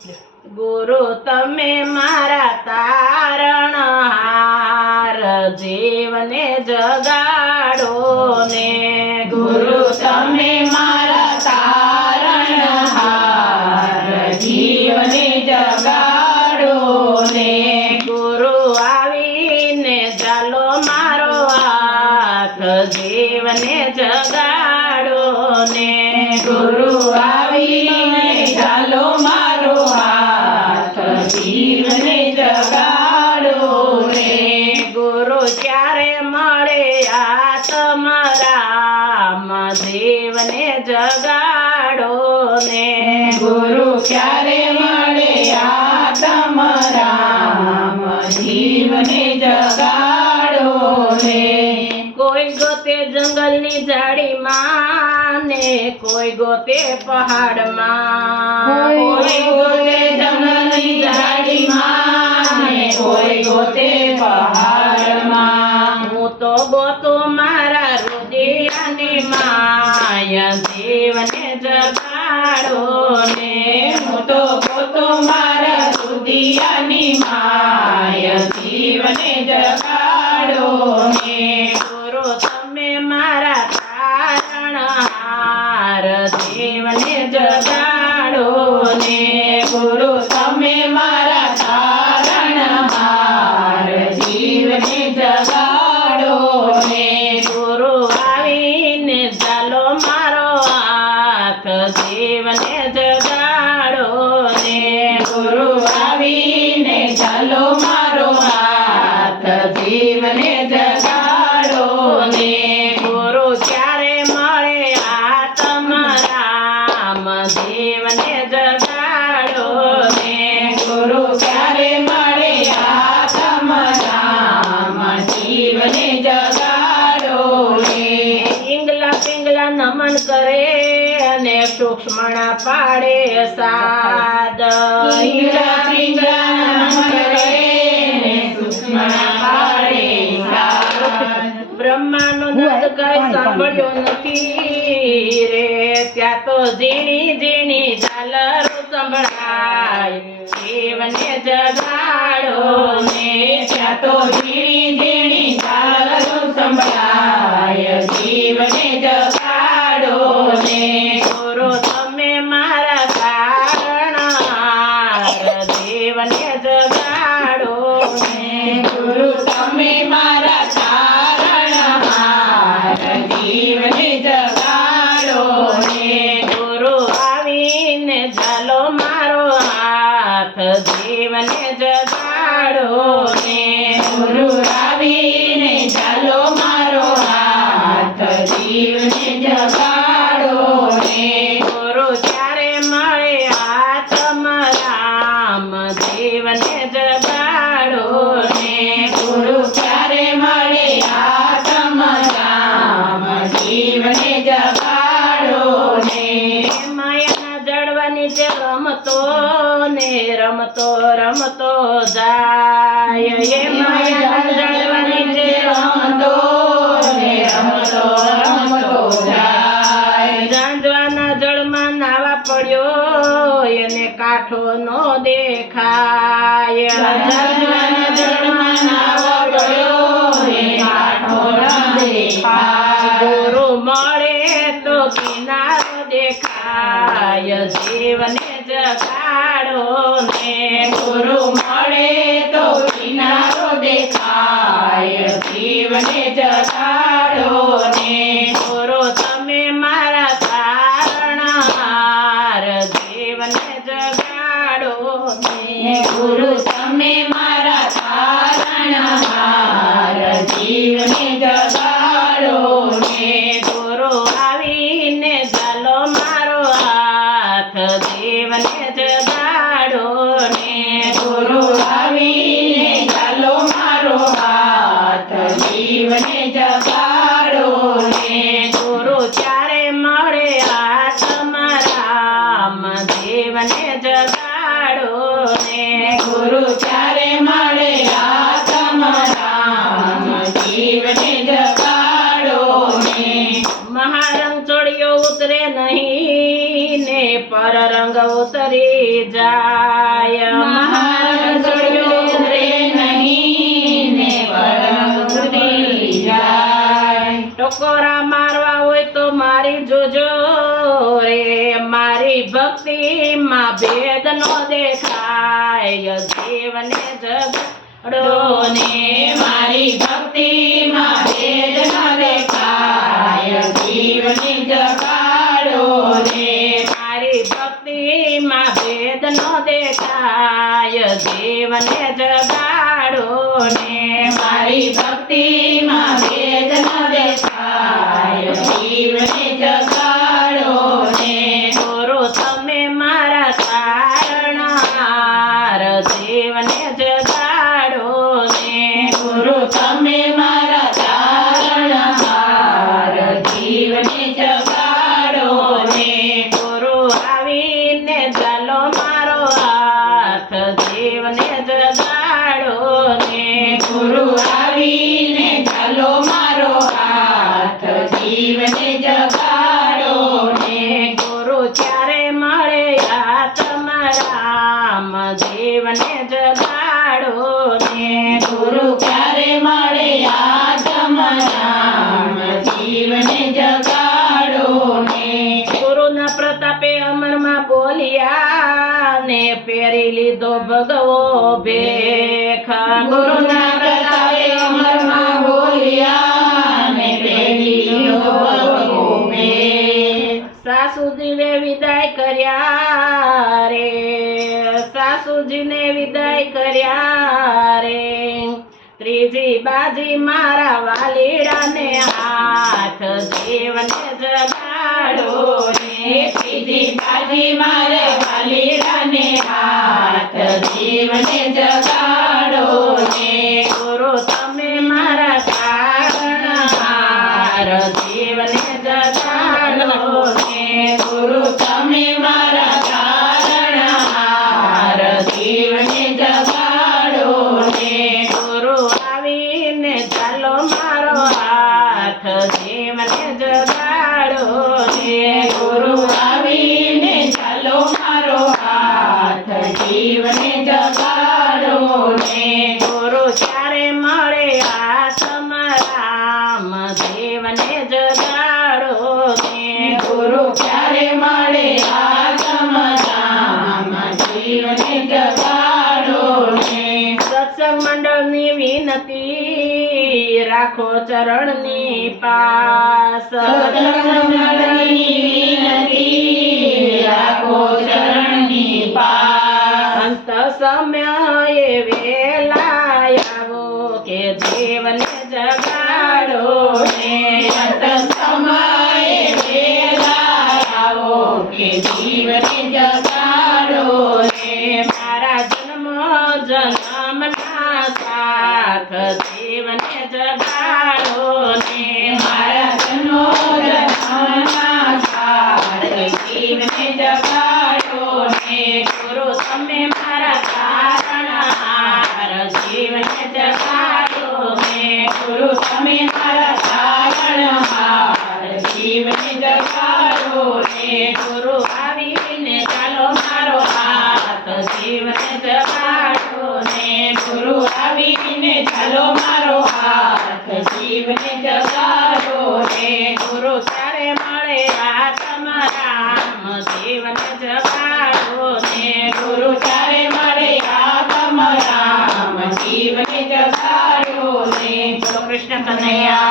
ગુરુ તમે મારા તારણહાર, જીવને જગાડો ને. ગુરુ તમે મારા તારણહાર, જીવને જગાડો ને. ગુરુ આવીને ચાલો મારો હાથ, જીવને જગાડો ને. ગુરુ આવીને ચાલો મારો હાથ, જીવને જગાડો ને. ગુરુ ક્યારે મળે આત્મરામ, જીવને જગાડો ને. ગુરુ ક્યારે મળે આત્મરામ, જીવને જગાડો ને. કોઈ ગોતે જંગલની ઝાડીમાં ને કોઈ ગોતે પહાડમાં, કોઈ ગોતે જંગલની ઝાડીમાં ને કોઈ ગોતે પહાડમાં. હું તો ગોતું મારા હૃદયની માય, જીવને જગાડો ને. હું તો ગોતું મારા હૃદયની માય, જીવને જગાડો ને. ગુરુ તમે મારા તારણહાર, જીવને જગાડો ને. ગુરુ તમે મારા તારણહાર, જીવને જગાડો ને. ગુરુ આવીને ચાલો મારો હાથ, જીવને જગાડો ને. ગુરુ આવીને ચાલો મારો હાથ, જીવને જગાડો ને. ગુરુ ક્યારે મળે આત્મરામ, જીવને જગાડો ને. ગુરુ ક્યારે મળે આત્મરામ, જીવને જગાડો ને. પિંગલા પિંગલા નમન કરે અને સૂક્ષ્મણા પાડે સાદ. પિંગલા પિંગલા નમન કરે ને સૂક્ષ્મણા પાડે સાદ. બ્રહ્માનો નાદ કઈ સાંભળ્યો નથી રે, ત્યાં તો ઝીણી ઝીણી ઝાલરો સંભળાય, જીવને જગાડો ને. ત્યાં તો ઝીણી ઝીણી ઝાલરો સંભળાય, જીવને જગાડો ને. ગુરુ તમે મારા તારણહાર, જીવને જગાડો ને. ગુરુ તમે મારા તારણહાર, જીવને જગાડો ને. ગુરુ આવીને ચાલો મારો હાથ, જીવને જગાડો ને. ગુરુ આવીને ચાલો મારો હાથ, જીવને જગાડો ને. ગુરુ ક્યારે મળે આત્મરામ, જીવને જગાડો ને. ગુરુ ક્યારે મળે આત્મરામ, જીવને જગાડો ને. માયાના જડવાની જે રમતો ને રમતો રમતો જાય, એ માયાના જડવાની જે રમતો ને રમતો રમતો જાય. ઝાંઝવાના જળમાં નાવા પડ્યો એને કાંઠો નો દેખાય. ઝાંઝવાના જળમાં નાવા પડ્યો ને કાંઠો ન દેખાય. ગુરુ મળે તો કિનારો દેખાય, જીવને જગાડો ને. ગુરુ મળે તો કિનારો દેખાય, જીવને જગાડો ને. ગુરુ તમે મારા તારણહાર, જીવને જગાડો ને. ગુરુ તમે મારા તારણહાર, જીવને જગાડો ને. ગુરુ આવીને ચાલો મારો હાથ, જીવને જગાડો ને. ગુરુ આવીને ચાલો મારો હાથ, જીવને જગાડો ને. ગુરુ ક્યારે મળે આત્મરામ, જીવને જગાડો ને. ગુરુ ક્યારે મળે આત્મરામ, જીવને જગાડો ને. મહારંગ ચોળિયો ઉતરે નહીં ને પર રંગ ઉતરી જાય. મહાન જોડ્યો રે નહીં ને પરમ ભૂલી જાય. ટકોરા મારવા હોય તો મારી જોજો રે, મારી ભક્તિમાં ભેદ નો દેખાય. જીવને જગડો ને મારી ભક્તિમાં ભેદ ન દેખાય. જીવને જગાડો રે મારી ભક્તિમાં ભેદ નો દેખાય. જીવને જગાડો ને મારી ભક્તિમાં ભેદ ન દેખાય. જીવને જગાડો ને ગુરુ તમે મારા તારણહાર. જીવને જગાડો ને ગુરુ તમે મારા તારણહાર. જીવને જગાડો ને ગુરુ આવીને ચાલો મારો હાથ. જીવને જગાડો ને ગુરુ આવીને ચાલો મારો હાથ. જીવને જગાડો ને ગુરુ ક્યારે મળે આ તમારામ. જીવને જગાડો ને ગુરુ ક્યારે મળે આ તમારામ. જીવને જગાડો ને ગુરુના પ્રતાપે અમરમાં બોલ્યા ને પહેરી લીધો ભગવો ભેખ. ગુરુના પ્રતાપે અમરમાં બોલ્યા ને પેલી લીધો ભગવો ભેખ. સાસુજીને વિદાય કર્યા રે, સાસુજીને વિદાય કર્યા રે. ત્રીજી બાજી મારા વાલીડાને હાથ. જીવને જગાડો ને ત્રીજી બાજી મારે વાલીડાને હાથ. જીવને જગાડો ને ગુરુ તમે મારા તારણહાર. જીવને જગાડો ને ગુરુ તમે મારા તારણહાર. જીવને જગાડો ને ગુરુ આવીને ચાલો મારો હાથ. જીવને જગાડો ને ગુરુ આવીને ચાલો મારો હાથ. જીવને જગાડો ને ગુરુ ક્યારે મળે આ તમારામ. જીવને જગાડો ને ગુરુ ક્યારે મળે આ તમારામ. જીવને જગાડો ને સત્સંગ મંડળની વિનંતી રાખો ચરણની પાસ. સત્સંગની વિનંતી રાખો ચરણની પાસ. અંત સમયે વેલા આવો કે જીવને જગાડો ને અંત સમયે વેલા આવો કે જીવને જગાડો ને મારા જન્મ જન્મના સાથ. જીવને જગાડો ને મારા જન્મો જન્મના સાથ. જીવને જગાડો ને ગુરુ તમે મારા તારણહાર. જીવને જગાડો ને ગુરુ તમે મારા તારણહાર. જીવને જગાડો ને ગુરુ આવીને ચાલો મારો હાથ. જીવને જગાડો ને ગુરુ આવીને ચાલો મારો હાથ. જીવને જગાડો ને ગુરુ ક્યારે મળે આ તમારામ. જીવને જગાડો ને ગુરુ ક્યારે મળે આ તમારામ. જીવને જગાડો ને બોલો કૃષ્ણ કનૈયા